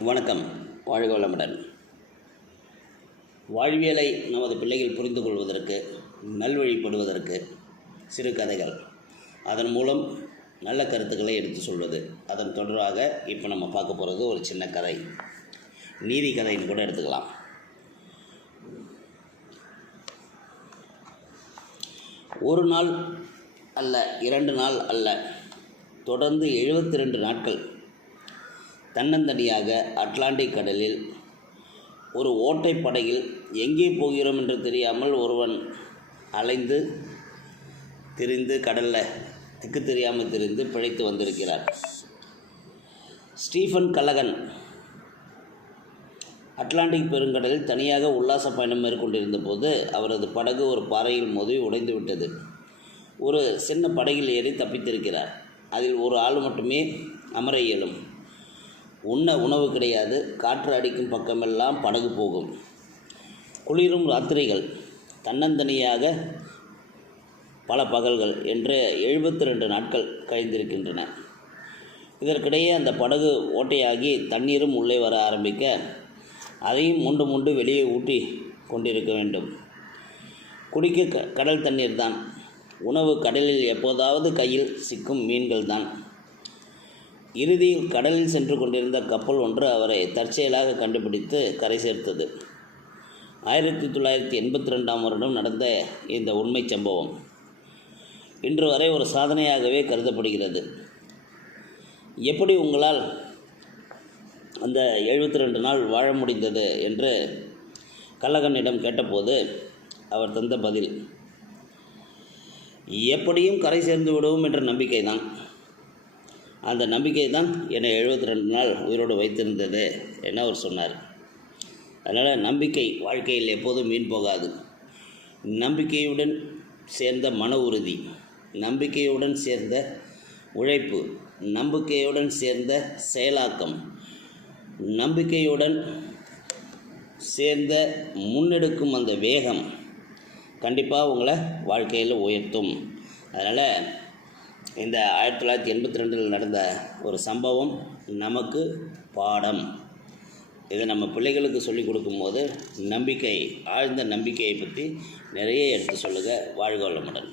வணக்கம். வாழ்க வளமுடன். வாழ்வியலை நமது பிள்ளைகள் புரிந்து கொள்வதற்கு நல்வழிப்படுவதற்கு சிறு கதைகள். அதன் மூலம் நல்ல கருத்துக்களை எடுத்து சொல்வது. அதன் தொடர்பாக இப்போ நம்ம பார்க்க போகிறது ஒரு சின்ன கதை. நீதி கதைன்னு கூட எடுத்துக்கலாம். ஒரு நாள் அல்ல இரண்டு நாள் அல்ல தொடர்ந்து எழுபத்தி ரெண்டு நாட்கள் தன்னந்தனியாக அட்லாண்டிக் கடலில் ஒரு ஓட்டை படகில் எங்கே போகிறோம் என்று தெரியாமல் ஒருவன் அலைந்து திரிந்து கடலில் திக்கு தெரியாமல் திரிந்து பிழைத்து வந்திருக்கிறார். ஸ்டீஃபன் கலகன் அட்லாண்டிக் பெருங்கடலில் தனியாக உல்லாச பயணம் மேற்கொண்டிருந்த போது அவரது படகு ஒரு பாறையில் மோதி உடைந்து விட்டது. ஒரு சின்ன படகில் ஏறி தப்பித்திருக்கிறார். அதில் ஒரு ஆள் மட்டுமே அமர இயலும். உண்ண உணவு கிடையாது. காற்று அடிக்கும் பக்கமெல்லாம் படகு போகும். குளிரும் ராத்திரிகள். தன்னந்தனியாக பல பகல்கள் என்று எழுபத்தி ரெண்டு நாட்கள் கழிந்திருக்கின்றன. இதற்கிடையே அந்த படகு ஓட்டையாகி தண்ணீரும் உள்ளே வர ஆரம்பிக்க அதையும் முண்டு முண்டு வெளியே ஊட்டி கொண்டிருக்க வேண்டும். குடிக்க க கடல் தண்ணீர் தான் உணவு கடலில் எப்போதாவது கையில் சிக்கும் மீன்கள் தான் இறுதியில் கடலில் சென்று கொண்டிருந்த கப்பல் ஒன்று அவரை தற்செயலாக கண்டுபிடித்து கரை சேர்த்தது. ஆயிரத்தி தொள்ளாயிரத்தி எண்பத்தி ரெண்டாம் வருடம் நடந்த இந்த உண்மை சம்பவம் இன்று வரை ஒரு சாதனையாகவே கருதப்படுகிறது. எப்படி உங்களால் அந்த எழுபத்தி ரெண்டு நாள் வாழ முடிந்தது என்று கல்லகனிடம் கேட்டபோது அவர் தந்த பதில் எப்படியும் கரை சேர்ந்து விடுவோம் என்ற நம்பிக்கை தான் அந்த நம்பிக்கை தான் என்னை எழுபத்தி ரெண்டு நாள் உயிரோடு வைத்திருந்தது என அவர் சொன்னார். அதனால் நம்பிக்கை வாழ்க்கையில் எப்போதும் மீன் போகாது. நம்பிக்கையுடன் சேர்ந்த மன உறுதி நம்பிக்கையுடன் சேர்ந்த உழைப்பு நம்பிக்கையுடன் சேர்ந்த செயலாக்கம் நம்பிக்கையுடன் சேர்ந்த முன்னெடுக்கும் அந்த வேகம் கண்டிப்பாக உங்களை வாழ்க்கையில் உயர்த்தும். அதனால் இந்த ஆயிரத்தி தொள்ளாயிரத்தி எண்பத்தி ரெண்டில் நடந்த ஒரு சம்பவம் நமக்கு பாடம். இதை நம்ம பிள்ளைகளுக்கு சொல்லிக் கொடுக்கும்போது நம்பிக்கை ஆழ்ந்த நம்பிக்கையை பற்றி நிறைய எடுத்து சொல்லுங்கள் வாழ்க வளமுடன்.